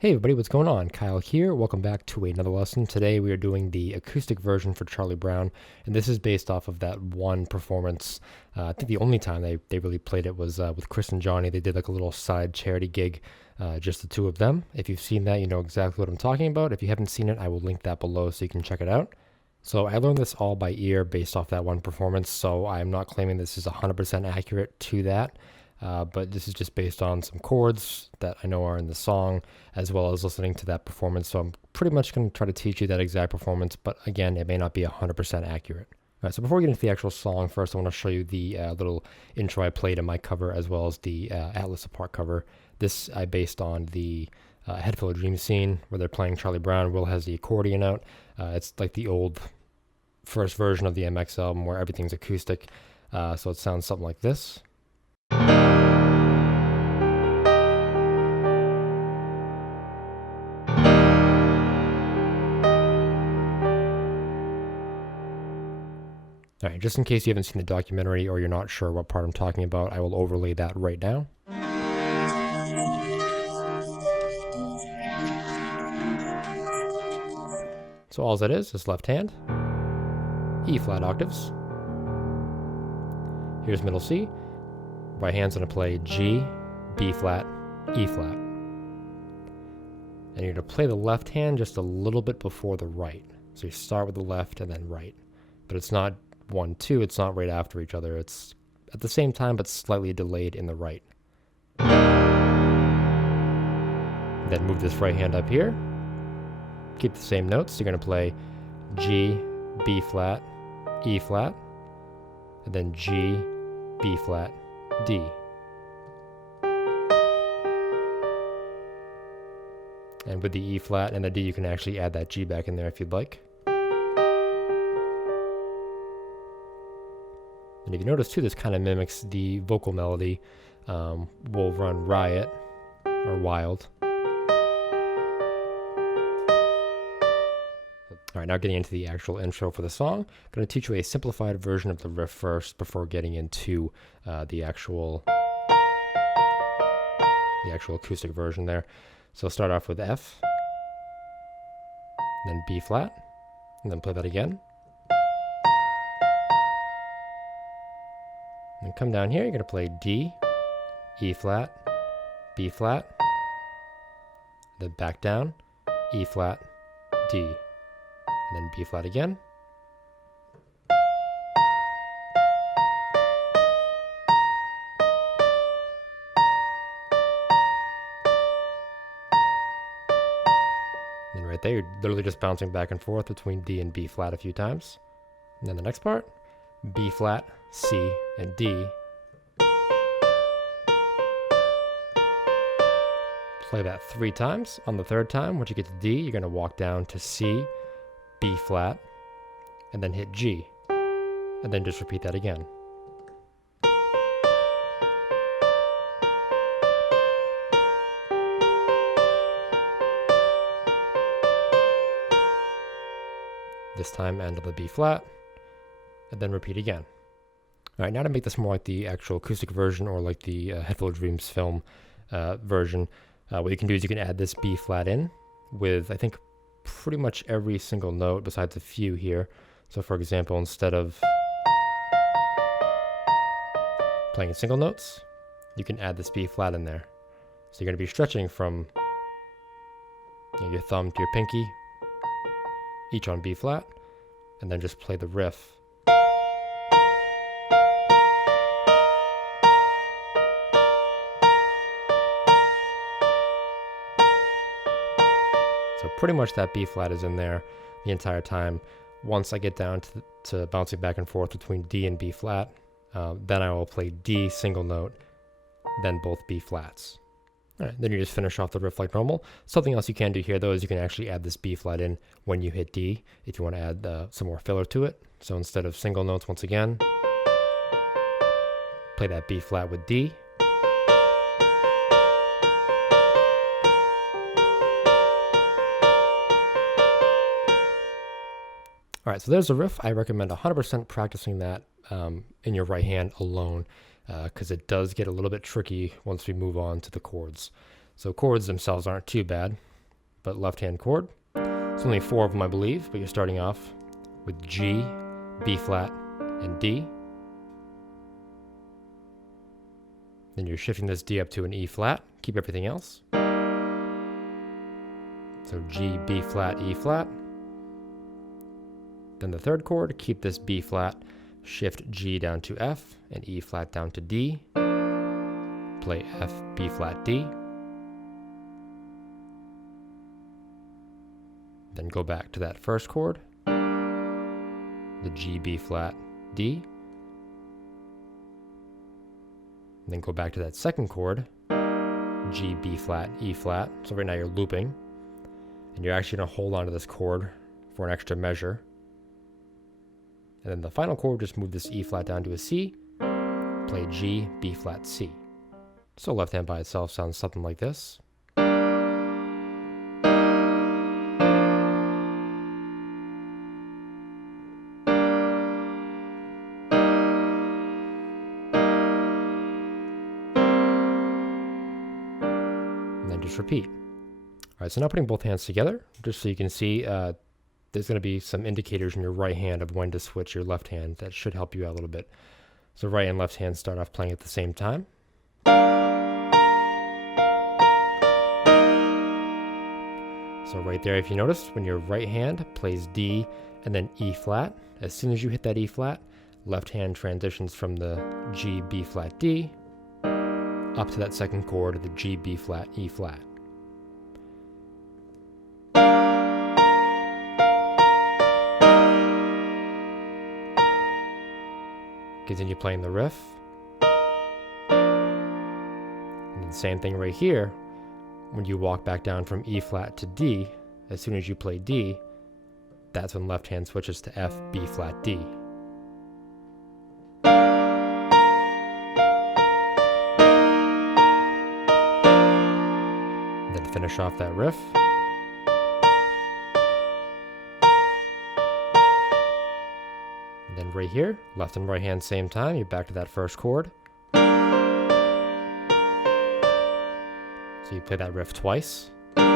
Hey everybody, what's going on? Kyle here. Welcome back to another lesson. Today we are doing the acoustic version for Charlie Brown, and this is based off of that one performance. I think the only time they really played it was with Chris and Jonny. They did like a little side charity gig, just the two of them. If you've seen that, you know exactly what I'm talking about. If you haven't seen it, I will link that below so you can check it out. So I learned this all by ear based off that one performance, so I'm not claiming this is 100% accurate to that. But this is just based on some chords that I know are in the song, as well as listening to that performance. So I'm pretty much going to try to teach you that exact performance, but again, it may not be 100% accurate. All right, so before we get into the actual song, first I want to show you the little intro I played in my cover, as well as the Atlas Apart cover. This I based on the Head Full of Dreams scene, where they're playing Charlie Brown. Will has the accordion out. It's like the old first version of the MX album, where everything's acoustic. So it sounds something like this. All right, just in case you haven't seen the documentary or you're not sure what part I'm talking about, I will overlay that right now. So all that is left hand, E flat octaves. Here's middle C. Right hand's gonna play G, B flat, E flat. And you're gonna play the left hand just a little bit before the right. So you start with the left and then right. But it's not 1, 2, it's not right after each other. It's at the same time, but slightly delayed in the right. Then move this right hand up here. Keep the same notes. You're going to play G, B flat, E flat, and then G, B flat, D. And with the E flat and the D, you can actually add that G back in there if you'd like. And if you notice too, this kind of mimics the vocal melody. We'll run Riot or Wild. All right, now getting into the actual intro for the song. I'm going to teach you a simplified version of the riff first before getting into the actual acoustic version there. So I'll start off with F, then B flat, and then play that again. And come down here, you're going to play D, E flat, B flat, then back down, E flat, D, and then B flat again. And right there, you're literally just bouncing back and forth between D and B flat a few times. And then the next part, B flat, C, and D. Play that 3 times. On the third time, once you get to D, you're going to walk down to C, B flat, and then hit G. And then just repeat that again. This time end on the B flat, and then repeat again. All right, now to make this more like the actual acoustic version or like the Head Full of Dreams film version, what you can do is you can add this B flat in with, I think, pretty much every single note besides a few here. So for example, instead of playing single notes, you can add this B flat in there. So you're going to be stretching from your thumb to your pinky, each on B flat, and then just play the riff. So pretty much that B flat is in there the entire time. Once I get down to bouncing back and forth between D and B flat, then I will play D single note, then both B flats. All right, then you just finish off the riff like normal. Something else you can do here though is you can actually add this B flat in when you hit D if you want to add some more filler to it. So instead of single notes, once again, play that B flat with D. All right, so there's a riff. I recommend 100% practicing that in your right hand alone, because it does get a little bit tricky once we move on to the chords. So chords themselves aren't too bad. but left-hand chord. It's only 4 of them, I believe, but you're starting off with G, B flat, and D. Then you're shifting this D up to an E flat. Keep everything else. So G, B flat, E flat. Then the third chord, keep this B flat, shift G down to F, and E flat down to D. Play F, B flat, D. Then go back to that first chord, the G, B flat, D. And then go back to that second chord, G, B flat, E flat. So right now you're looping, and you're actually going to hold on to this chord for an extra measure. And then the final chord, just move this E flat down to a C, play G, B flat, C. So left hand by itself sounds something like this. And then just repeat. All right, so now putting both hands together, just so you can see, there's going to be some indicators in your right hand of when to switch your left hand. That should help you out a little bit. So right and left hand start off playing at the same time. So right there, if you noticed, when your right hand plays D and then E flat, as soon as you hit that E flat, left hand transitions from the G, B flat, D up to that second chord, the G, B flat, E flat. Continue playing the riff. And then same thing right here. When you walk back down from E flat to D, as soon as you play D, that's when left hand switches to F, B flat, D. And then finish off that riff. And then right here, left and right hand same time, you're back to that first chord. So you play that riff twice. And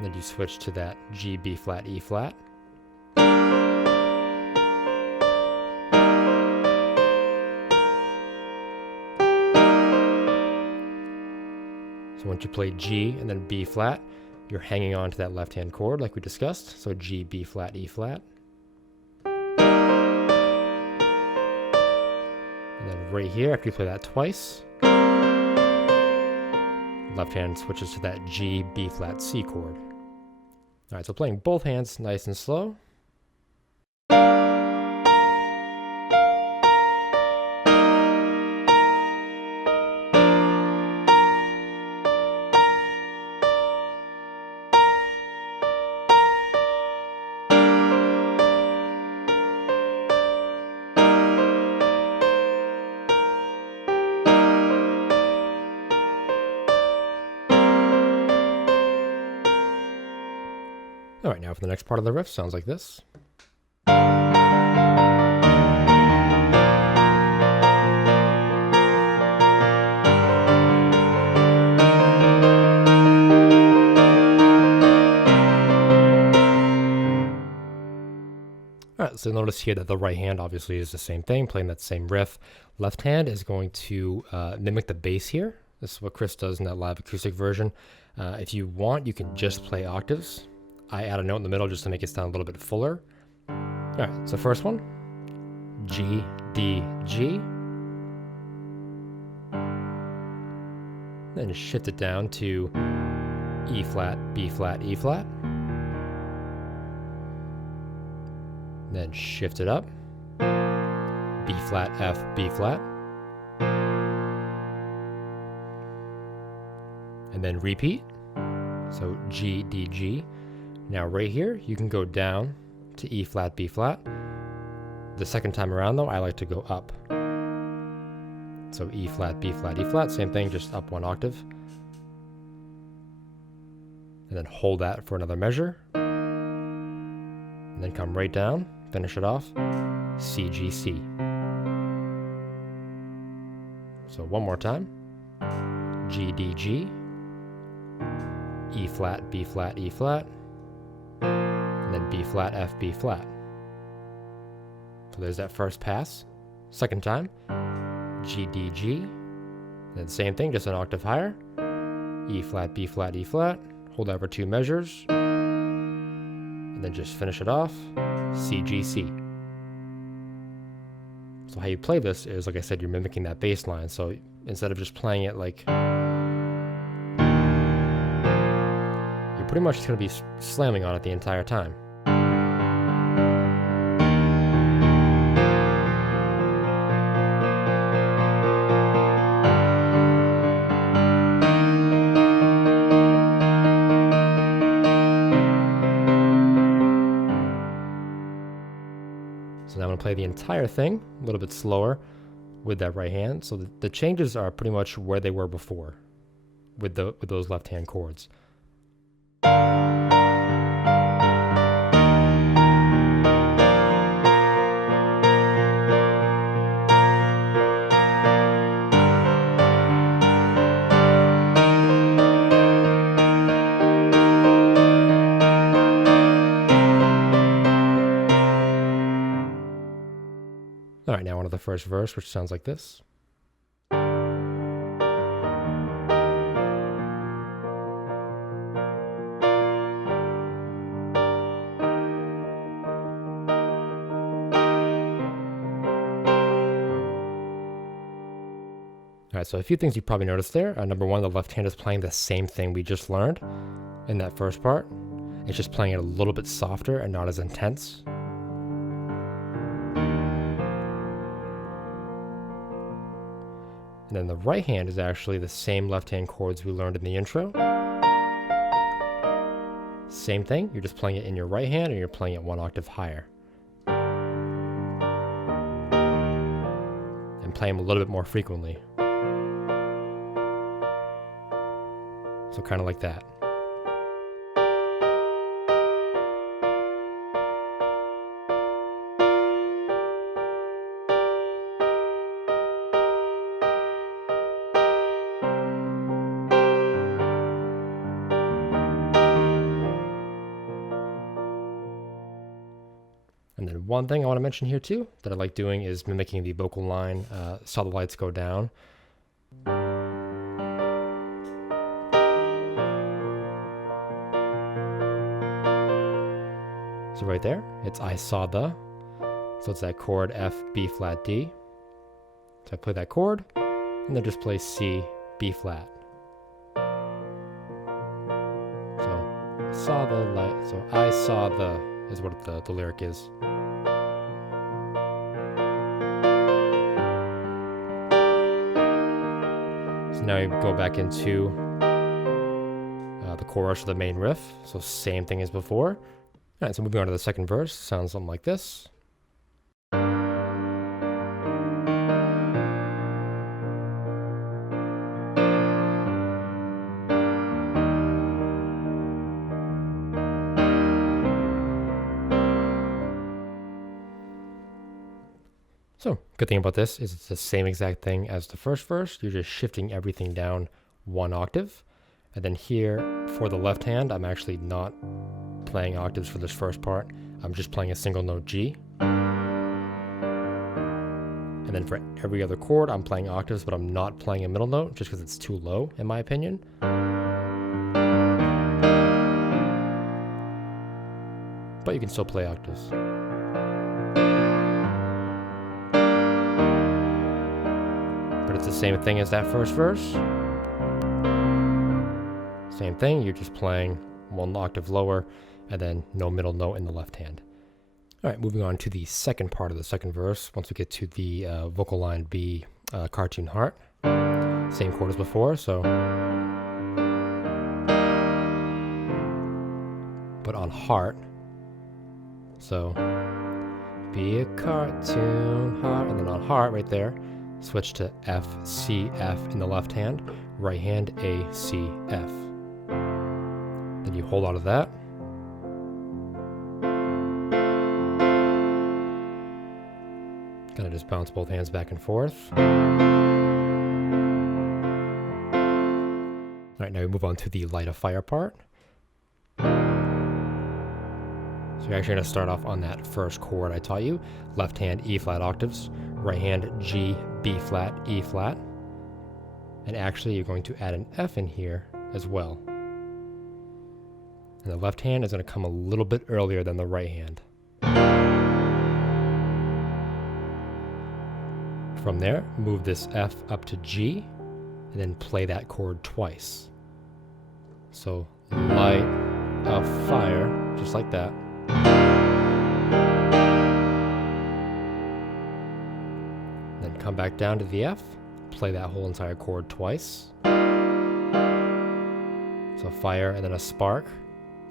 then you switch to that G, B flat, E flat. So once you play G and then B flat, you're hanging on to that left hand chord like we discussed. So G, B flat, E flat. And then right here, after you play that twice, left hand switches to that G, B flat, C chord. All right, so playing both hands nice and slow. All right, now for the next part of the riff, sounds like this. All right, so notice here that the right hand obviously is the same thing, playing that same riff. Left hand is going to mimic the bass here. This is what Chris does in that live acoustic version. If you want, you can just play octaves. I add a note in the middle just to make it sound a little bit fuller. All right, so first one, G, D, G. Then shift it down to E flat, B flat, E flat. Then shift it up, B flat, F, B flat. And then repeat, so G, D, G. Now right here, you can go down to E flat, B flat. The second time around though, I like to go up. So E flat, B flat, E flat, same thing, just up one octave. And then hold that for another measure. And then come right down, finish it off, C, G, C. So one more time. G, D, G, E flat, B flat, E flat, and then B flat, F, B flat. So there's that first pass. Second time, G, D, G, then same thing, just an octave higher. E flat, B flat, E flat, hold that for 2 measures, and then just finish it off, C, G, C. So how you play this is, like I said, you're mimicking that bass line. So instead of just playing it like, you're pretty much just going to be slamming on it the entire time. So now I'm going to play the entire thing a little bit slower with that right hand. So the changes are pretty much where they were before with those left hand chords. All right, now on to the first verse, which sounds like this. All right, so a few things you probably noticed there. Number one, the left hand is playing the same thing we just learned in that first part. It's just playing it a little bit softer and not as intense. And then the right hand is actually the same left hand chords we learned in the intro. Same thing, you're just playing it in your right hand and you're playing it 1 octave higher. And play them a little bit more frequently. So kind of like that. And then one thing I want to mention here too that I like doing is mimicking the vocal line, Saw the Lights Go Down. So right there, it's I saw the, so it's that chord F, B flat, D. So I play that chord, and then just play C, B flat. So saw the light, so I saw the is what the lyric is. So now you go back into the chorus of the main riff. So same thing as before. All right, so moving on to the second verse, sounds something like this. So, good thing about this is it's the same exact thing as the first verse. You're just shifting everything down 1 octave. And then here, for the left hand, I'm actually not playing octaves for this first part. I'm just playing a single note G. And then for every other chord, I'm playing octaves, but I'm not playing a middle note just because it's too low, in my opinion. But you can still play octaves. But it's the same thing as that first verse. Same thing, you're just playing 1 octave lower and then no middle note in the left hand. All right, moving on to the second part of the second verse. Once we get to the vocal line B, cartoon heart. Same chord as before, so. But on heart. So, be a cartoon heart, and then on heart right there, switch to F, C, F in the left hand, right hand, A, C, F. Then you hold on to that. Kind of just bounce both hands back and forth. And right, now we move on to the light a fire part. So you're actually going to start off on that first chord I taught you. Left hand E flat octaves, right hand G, B flat, E flat. And actually you're going to add an F in here as well. And the left hand is going to come a little bit earlier than the right hand. From there, move this F up to G, and then play that chord twice. So light a fire, just like that. Then come back down to the F, play that whole entire chord twice. So fire and then a spark.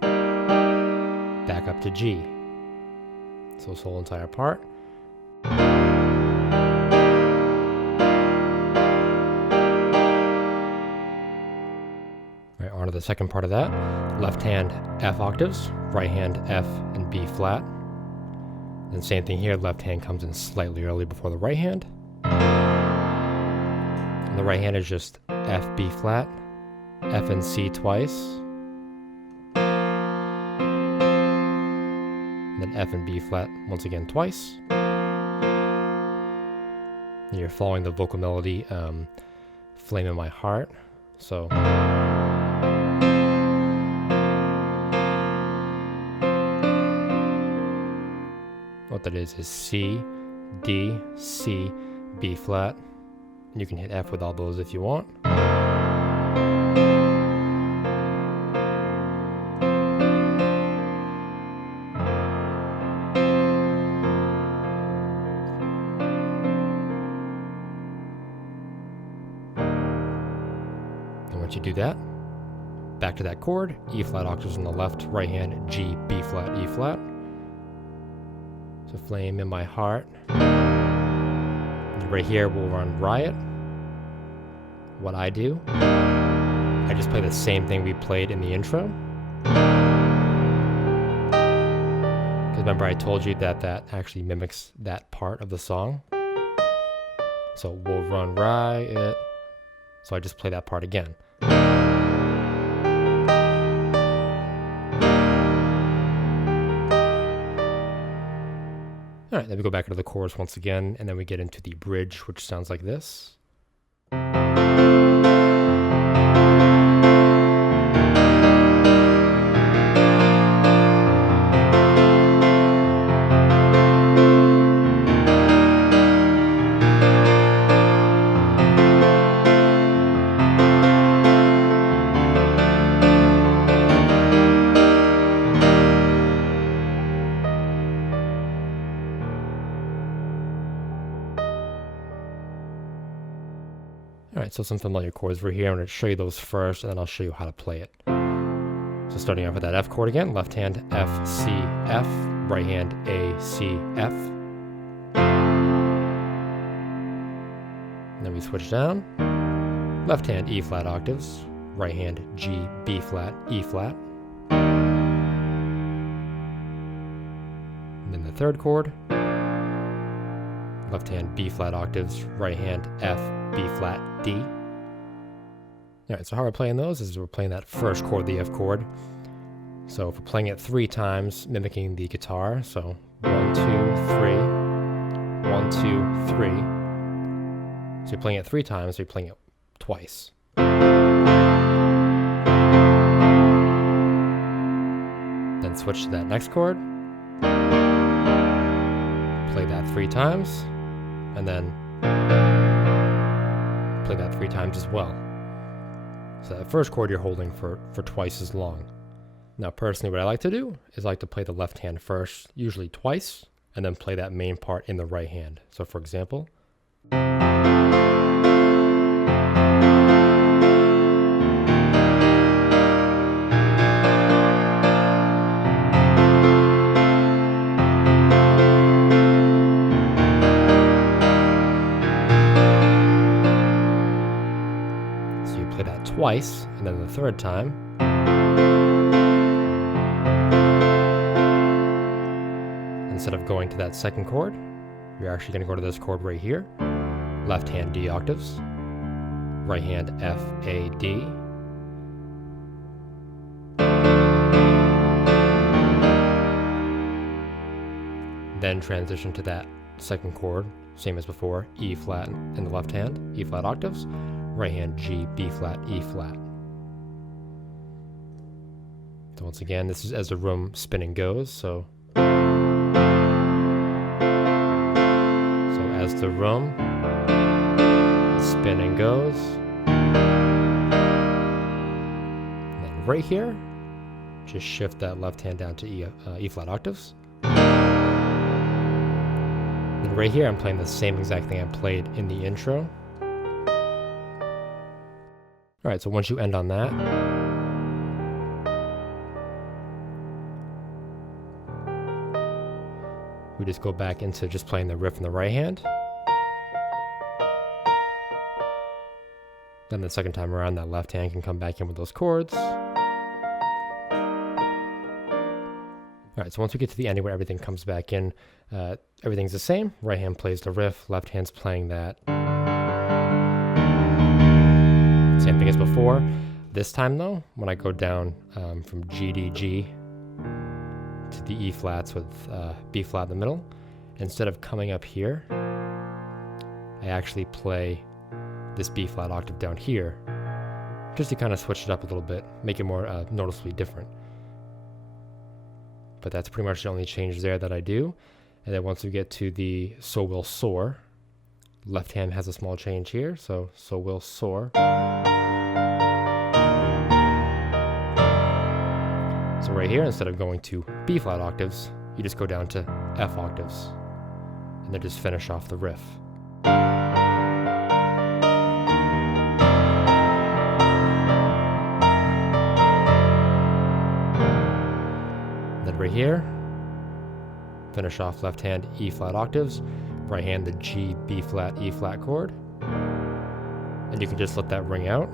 Back up to G. So this whole entire part. Right, on to the second part of that. Left hand F octaves, right hand F and B flat. And same thing here, left hand comes in slightly early before the right hand. And the right hand is just F, B flat, F and C twice. Then F and B flat once again twice. And you're following the vocal melody, Flame in My Heart. So what that is C, D, C, B flat. And you can hit F with all those if you want. Once you do that, back to that chord, E flat octaves on the left, right hand, G, B flat, E flat. So Flame in My Heart. And right here we'll run Riot. What I do, I just play the same thing we played in the intro. Because remember I told you that that actually mimics that part of the song. So we'll run Riot. So I just play that part again. All right, then we go back into the chorus once again, and then we get into the bridge, which sounds like this. Alright, so some familiar chords right here. I'm going to show you those first, and then I'll show you how to play it. So starting off with that F chord again, left hand F, C, F, right hand A, C, F. And then we switch down. Left hand E flat octaves, right hand G, B flat, E flat. And then the third chord. Left hand B flat octaves, right hand F, B flat, D. Alright, so how we're playing those is we're playing that first chord, the F chord. So if we're playing it 3 times, mimicking the guitar, so 1, 2, 3, 1, 2, 3. So you're playing it 3 times, so you're playing it twice. Then switch to that next chord. Play that 3 times, and then play that 3 times as well. So that first chord you're holding for twice as long. Now personally what I like to do is I like to play the left hand first, usually twice, and then play that main part in the right hand. So for example, twice, and then the third time. Instead of going to that second chord, you're actually going to go to this chord right here. Left hand D octaves, right hand F, A, D, then transition to that second chord, same as before, E flat in the left hand, E flat octaves, right hand G, B flat, E flat. So once again, this is as the room spinning goes, so as the room spinning goes, and then right here, just shift that left hand down to E flat octaves. And right here, I'm playing the same exact thing I played in the intro. All right, so once you end on that, we just go back into just playing the riff in the right hand. Then the second time around, that left hand can come back in with those chords. All right, so once we get to the ending where everything comes back in, everything's the same. Right hand plays the riff, left hand's playing that. Same thing as before. This time though, when I go down from G, D, G to the E flats with B flat in the middle, instead of coming up here, I actually play this B flat octave down here, just to kind of switch it up a little bit, make it more noticeably different. But that's pretty much the only change there that I do. And then once we get to the So Will Soar, left hand has a small change here, so So Will Soar. So right here, instead of going to B flat octaves, you just go down to F octaves, and then just finish off the riff. Then right here, finish off left hand E flat octaves, right hand the G, B flat, E flat chord, and you can just let that ring out.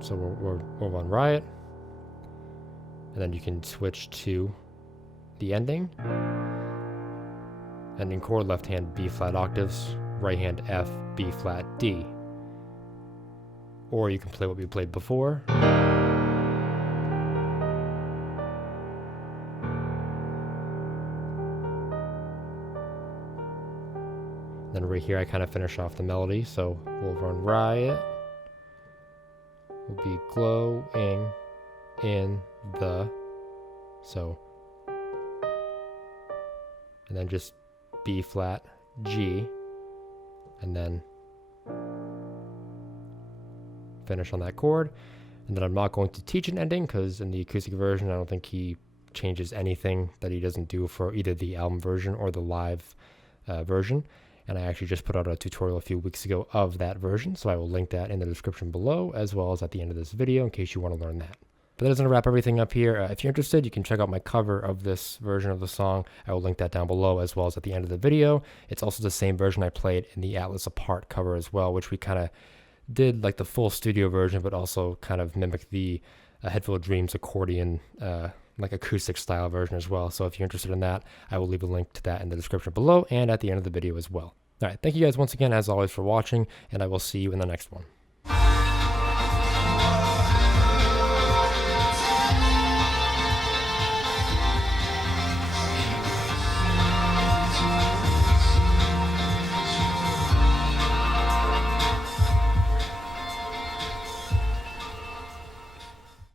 So we'll run Riot, and then you can switch to the ending. Ending chord, left hand B flat octaves, right hand F, B flat, D. Or you can play what we played before. Then right here I kind of finish off the melody, so we'll run Riot. We'll be glowing in the, so, and then just B flat, G, and then finish on that chord. And then I'm not going to teach an ending because in the acoustic version I don't think he changes anything that he doesn't do for either the album version or the live version. And I actually just put out a tutorial a few weeks ago of that version, so I will link that in the description below as well as at the end of this video in case you want to learn that. But that doesn't wrap everything up here. If you're interested, you can check out my cover of this version of the song. I will link that down below as well as at the end of the video. It's also the same version I played in the Atlas Apart cover as well, which we kind of did like the full studio version, but also kind of mimicked the Headful of Dreams accordion, like acoustic style version as well. So if you're interested in that, I will leave a link to that in the description below and at the end of the video as well. All right, thank you guys once again, as always, for watching, and I will see you in the next one.